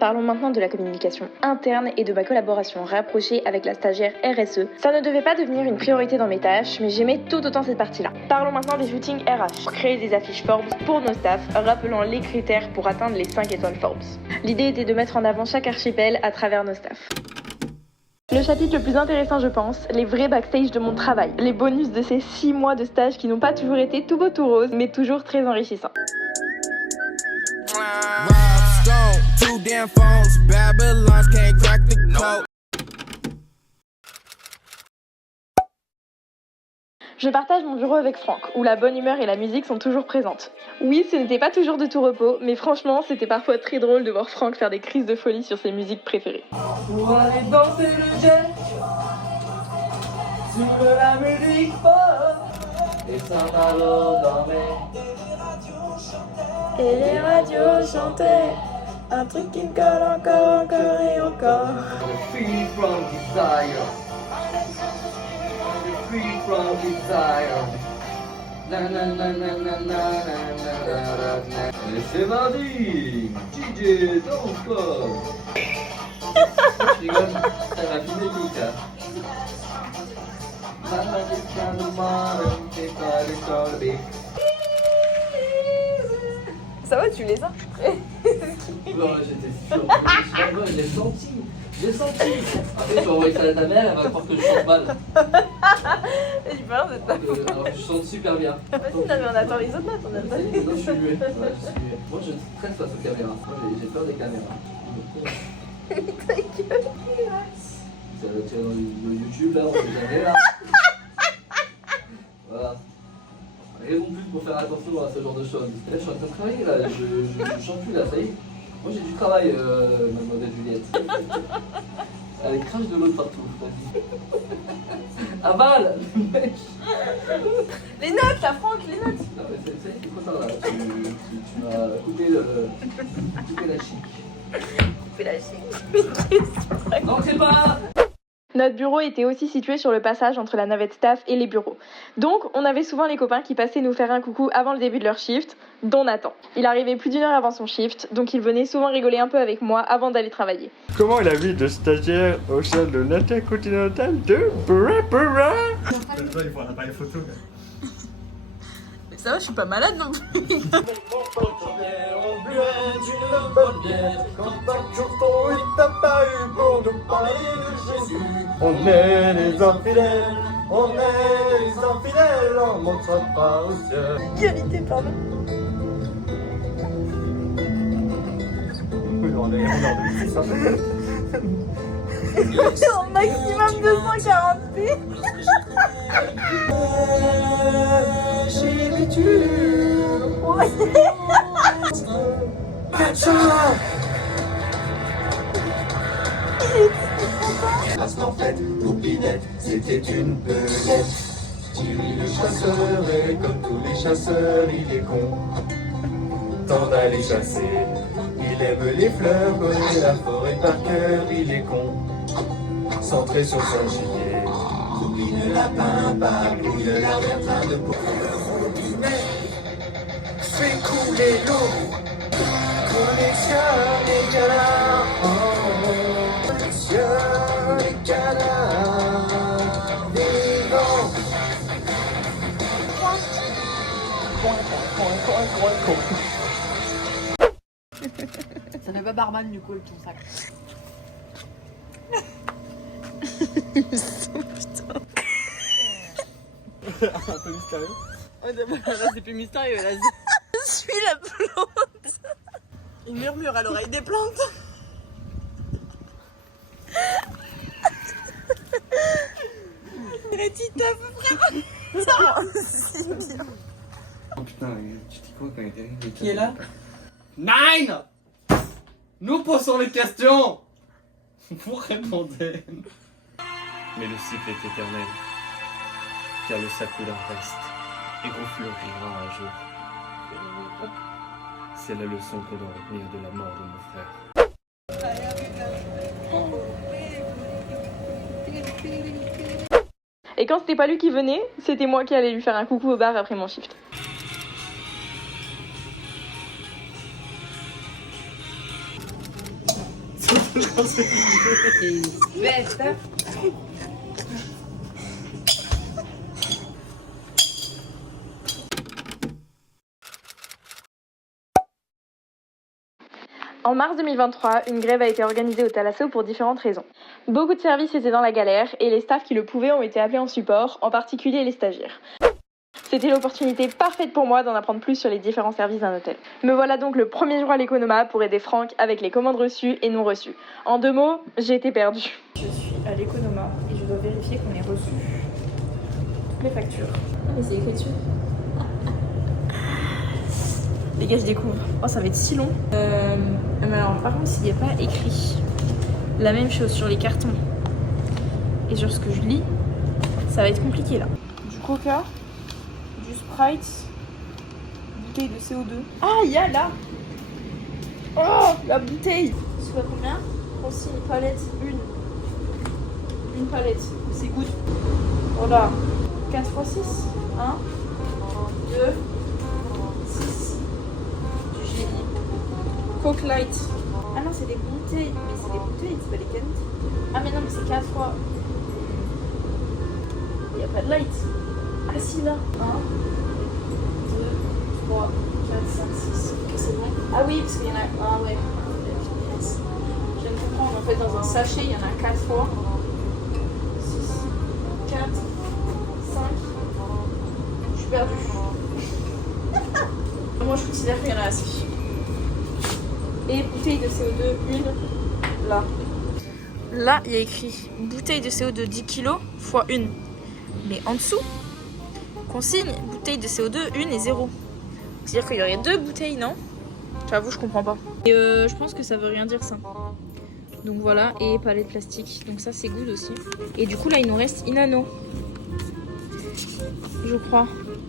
Parlons maintenant de la communication interne et de ma collaboration rapprochée avec la stagiaire RSE. Ça ne devait pas devenir une priorité dans mes tâches, mais j'aimais tout autant cette partie-là. Parlons maintenant des shootings RH. Créer des affiches Forbes pour nos staffs, rappelant les critères pour atteindre les 5 étoiles Forbes. L'idée était de mettre en avant chaque archipel à travers nos staffs. Le chapitre le plus intéressant, je pense, les vrais backstage de mon travail. Les bonus de ces 6 mois de stage qui n'ont pas toujours été tout beau tout rose, mais toujours très enrichissants. Je partage mon bureau avec Franck, où la bonne humeur et la musique sont toujours présentes. Oui, ce n'était pas toujours de tout repos, mais franchement, c'était parfois très drôle de voir Franck faire des crises de folie sur ses musiques préférées. Pour aller danser le jet sur la musique pop et Saint-Malo dormait. Et les radios chantaient un truc qui me colle encore et encore. Free from desire. Free from desire. Na na na na na na na na na. Et c'est mardi. DJ Dance Club. Je rigole, ça va finir tout ça. Ça va, tu les as? Non, j'étais sûr. J'ai senti. Après, tu vas envoyer ça à ta mère, elle va croire que je chante mal. J'ai peur de ça. Alors que je chante super bien. Vas-y, non, mais on attend les autres notes, on a pas. Non, je suis muet. Ouais, je suis muet. Moi, je traîne face aux caméras. Moi, j'ai peur des caméras. Ta gueule. Ça va tirer dans le YouTube, là, on sait jamais, là. Voilà. Raison de plus pour faire attention à ce genre de choses. Là, je suis en train de travailler, là. Je chante plus, là, ça y est. Moi, j'ai du travail, mademoiselle Juliette. Elle crache de l'eau partout, vas-y. Avale. Les notes, là, Franck, les notes. Non, mais ça y est, c'est trop tard, là. Tu m'as coupé la chic. Fais la chic. Non, c'est pas... Notre bureau était aussi situé sur le passage entre la navette staff et les bureaux. Donc, on avait souvent les copains qui passaient nous faire un coucou avant le début de leur shift, dont Nathan. Il arrivait plus d'1 heure avant son shift, donc il venait souvent rigoler un peu avec moi avant d'aller travailler. Comment est la vie de stagiaire au sein de l'Intercontinental de Bora? Il faut un appareil photo. Mais ça va, je suis pas malade non plus. On est les infidèles, on montre pas au ciel. Qualité, pardon. En maximum 240 p. Parce qu'en fait, Loupinette, c'était une belette. Thierry le chasseur et comme tous les chasseurs, il est con. Tant d'aller chasser, il aime les fleurs, connaît la forêt par cœur, il est con. Centré sur son gilet, Loupine lapin, babouille l'arrière train de peau. Robinet fait couler l'eau, collectionne les canards, collectionne les canards vivants. Ça n'est pas barman du coup avec ton sac. Un peu mystérieux. Là c'est plus mystérieux là. Je suis la plante. Il murmure à l'oreille des plantes. La petite teuf, frère. C'est bien. Oh putain, tu dis quoi quand il était arrivé? Qui est là? Nine! Nous posons les questions! Vous répondez. Mais le cycle est éternel, car le sakura reste et refleurira un jour. C'est la leçon qu'on doit retenir de la mort de mon frère. Et quand c'était pas lui qui venait, c'était moi qui allais lui faire un coucou au bar après mon shift. En mars 2023, une grève a été organisée au Thalasso pour différentes raisons. Beaucoup de services étaient dans la galère et les staffs qui le pouvaient ont été appelés en support, en particulier les stagiaires. C'était l'opportunité parfaite pour moi d'en apprendre plus sur les différents services d'un hôtel. Me voilà donc le premier jour à l'Economa pour aider Franck avec les commandes reçues et non reçues. En 2 mots, j'ai été perdue. Je suis à l'Economa et je dois vérifier qu'on ait reçu toutes les factures. Ah mais c'est écrit dessus. Les gars, je découvre. Oh, ça va être si long. Mais alors, par contre, s'il n'y a pas écrit la même chose sur les cartons et sur ce que je lis, ça va être compliqué là. Du Coca, du Sprite, bouteille de CO2. Ah, il y a là. Oh, la bouteille. Tu vois combien? Aussi une palette, une palette. C'est good. Voilà. 4 x 6. 1, 2, 6. Coke Light. Ah non, c'est des bouteilles. Mais c'est des bouteilles, c'est pas des canettes. Ah mais non, mais c'est 4 fois. Il n'y a pas de light. Ah si, là. 1, 2, 3, 4, 5, 6. Ok, c'est bon. Ah oui, parce qu'il y en a... Ah ouais. Je viens de comprendre. En fait, dans un sachet, il y en a 4 fois. 6, 4, 5. Je suis perdue. Moi, je considère qu'il y en a assez. Et bouteille de CO2, une là. Là, il y a écrit bouteille de CO2 10 kg x 1. Mais en dessous, consigne bouteille de CO2 1 et 0. C'est-à-dire qu'il y aurait 2 bouteilles, non? J'avoue, je comprends pas. Et je pense que ça veut rien dire ça. Donc voilà, et palette plastique. Donc ça, c'est good aussi. Et du coup, là, il nous reste Inano. Je crois.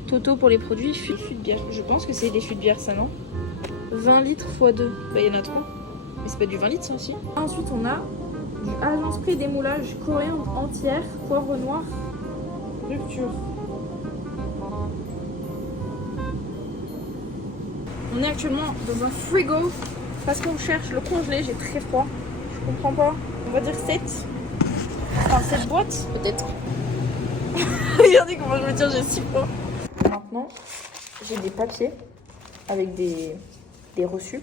Toto pour les produits, fût de bière. Je pense que c'est des fûts de bière, ça, non? 20 litres x 2, bah il y en a trop. Mais c'est pas du 20 litres ça aussi. Ensuite on a du agent spray démoulage coriandre entière, poivre noir, rupture. On est actuellement dans un frigo parce qu'on cherche le congelé, j'ai très froid. Je comprends pas. On va dire 7. Enfin 7 boîtes peut-être. Regardez comment je me tiens, j'ai si froid. Maintenant j'ai des papiers avec des reçus.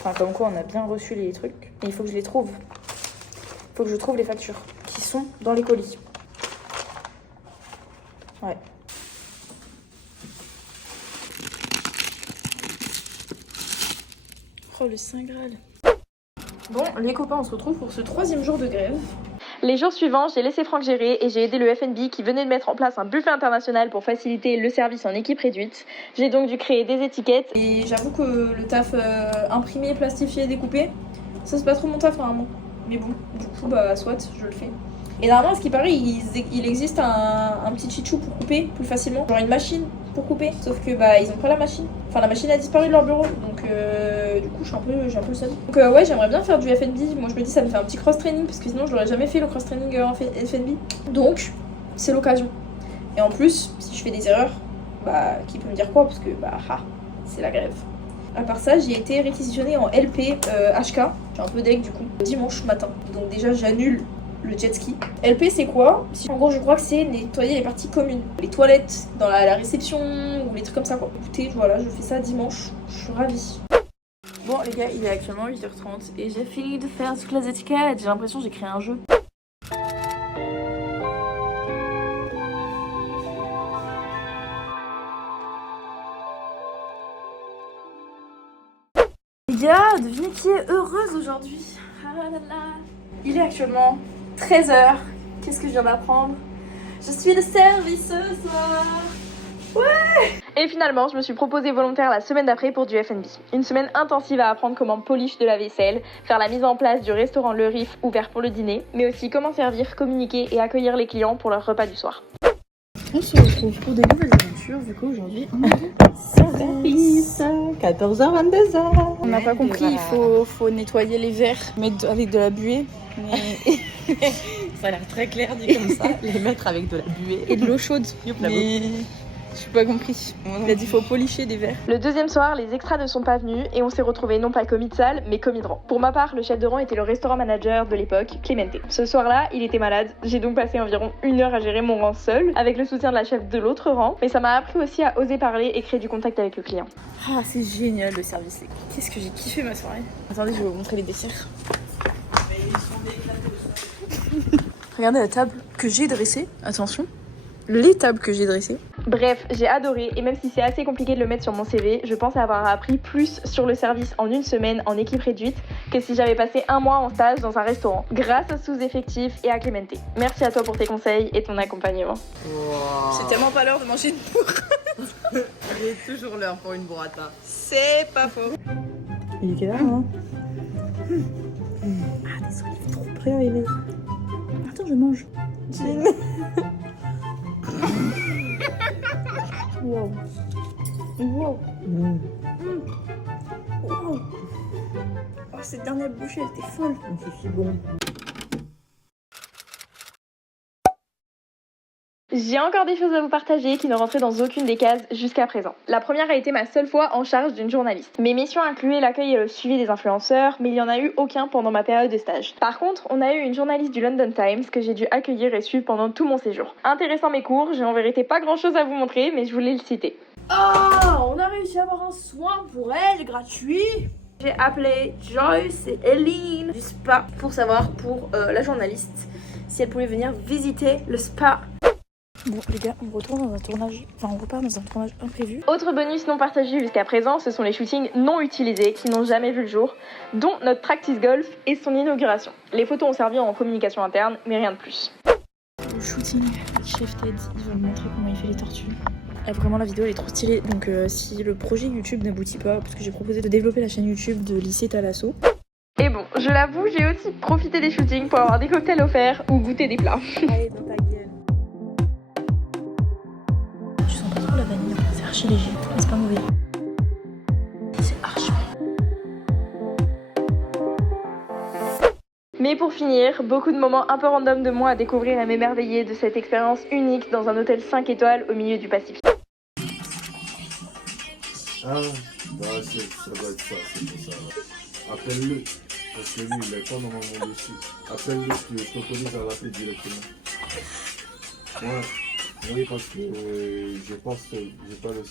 Enfin, comme quoi on a bien reçu les trucs. Mais il faut que je les trouve. Il faut que je trouve les factures qui sont dans les colis. Ouais. Oh, le Saint Graal. Bon, les copains, on se retrouve pour ce 3e jour de grève. Les jours suivants, j'ai laissé Franck gérer et j'ai aidé le F&B qui venait de mettre en place un buffet international pour faciliter le service en équipe réduite. J'ai donc dû créer des étiquettes. Et j'avoue que le taf imprimé, plastifié, découpé, ça c'est pas trop mon taf normalement. Mais bon, du coup, bah soit, je le fais. Et normalement, ce qui paraît, il existe un petit chichou pour couper plus facilement. Genre une machine pour couper. Sauf que bah ils ont pas la machine. Enfin la machine a disparu de leur bureau. Donc du coup j'ai un peu le seum. Donc ouais, j'aimerais bien faire du F&B. Moi je me dis ça me fait un petit cross-training parce que sinon je l'aurais jamais fait le cross-training en F&B. Donc c'est l'occasion. Et en plus, si je fais des erreurs, bah qui peut me dire quoi? Parce que bah c'est la grève. À part ça, j'ai été réquisitionnée en LP HK. J'ai un peu deg du coup. Dimanche matin. Donc déjà j'annule le jet ski. LP c'est quoi? En gros je crois que c'est nettoyer les parties communes. Les toilettes, dans la réception ou les trucs comme ça quoi. Écoutez, voilà, je fais ça dimanche. Je suis ravie. Bon les gars, il est actuellement 8h30 et j'ai fini de faire toutes les étiquettes. J'ai l'impression que j'ai créé un jeu. Les gars, devinez qui est heureuse aujourd'hui? Ah là là. Il est actuellement 13h. Qu'est-ce que je viens d'apprendre? Je suis de service ce soir. Ouais. Et finalement, je me suis proposée volontaire la semaine d'après pour du F&B. Une semaine intensive à apprendre comment polish de la vaisselle, faire la mise en place du restaurant Le Riff ouvert pour le dîner, mais aussi comment servir, communiquer et accueillir les clients pour leur repas du soir. On se retrouve pour des nouvelles aventures, vu qu'aujourd'hui on est service 14h, 22h. On n'a pas compris, il faut nettoyer les verres, mettre avec de la buée. Mais... ça a l'air très clair dit comme ça, les mettre avec de la buée. Et de l'eau chaude. Mais J'ai pas compris. Il a dit faut policher des verres. Le deuxième soir, les extras ne sont pas venus et on s'est retrouvés non pas commis de salle, mais commis de rang. Pour ma part, le chef de rang était le restaurant manager de l'époque, Clemente. Ce soir-là, il était malade. J'ai donc passé environ 1 heure à gérer mon rang seul, avec le soutien de la chef de l'autre rang, mais ça m'a appris aussi à oser parler et créer du contact avec le client. Ah, c'est génial le service. Qu'est-ce que j'ai kiffé ma soirée. Attendez, je vais vous montrer les desserts. Regardez la table que j'ai dressée. Attention. Les tables que j'ai dressées. Bref, j'ai adoré et même si c'est assez compliqué de le mettre sur mon CV, je pense avoir appris plus sur le service en 1 semaine en équipe réduite que si j'avais passé 1 mois en stage dans un restaurant, grâce aux sous-effectifs et à Clemente. Merci à toi pour tes conseils et ton accompagnement. Wow. C'est tellement pas l'heure de manger une bourre. Il est toujours l'heure pour une burrata. C'est pas faux. Il est quelle heure, hein Ah, désolé, il est trop près, il est... Attends, je mange. Wow. Wow. Wow. Oh, cette dernière bouchée, elle était folle. C'est si bon. J'ai encore des choses à vous partager qui ne rentraient dans aucune des cases jusqu'à présent. La première a été ma seule fois en charge d'une journaliste. Mes missions incluaient l'accueil et le suivi des influenceurs, mais il n'y en a eu aucun pendant ma période de stage. Par contre, on a eu une journaliste du London Times que j'ai dû accueillir et suivre pendant tout mon séjour. Intéressant mes cours, j'ai en vérité pas grand chose à vous montrer, mais je voulais le citer. Oh, on a réussi à avoir un soin pour elle, gratuit. J'ai appelé Joyce et Eileen du spa pour savoir pour la journaliste si elle pouvait venir visiter le spa. Bon, les gars, on retourne dans un tournage... Enfin, on repart dans un tournage imprévu. Autre bonus non partagé jusqu'à présent, ce sont les shootings non utilisés qui n'ont jamais vu le jour, dont notre practice golf et son inauguration. Les photos ont servi en communication interne, mais rien de plus. Le shooting, Chef Ted, il va me montrer comment il fait les tortues. Et vraiment, la vidéo, elle est trop stylée. Donc, si le projet YouTube n'aboutit pas, parce que j'ai proposé de développer la chaîne YouTube de Lycée Thalasso. Et bon, je l'avoue, j'ai aussi profité des shootings pour avoir des cocktails offerts ou goûter des plats. Allez, dans ta gueule. Je sens pas trop la vanille, hein. C'est archi léger, mais c'est pas mauvais. C'est archi. Mais pour finir, beaucoup de moments un peu random de moi à découvrir et m'émerveiller de cette expérience unique dans un hôtel 5 étoiles au milieu du Pacifique. Ah, bah ça doit être ça, c'est pour ça. Appelle-le, parce que lui, il est pas normalement dessus. Appelle-le, je t'autorise à l'appeler directement. Ouais, oui, parce que je pense que j'ai pas le...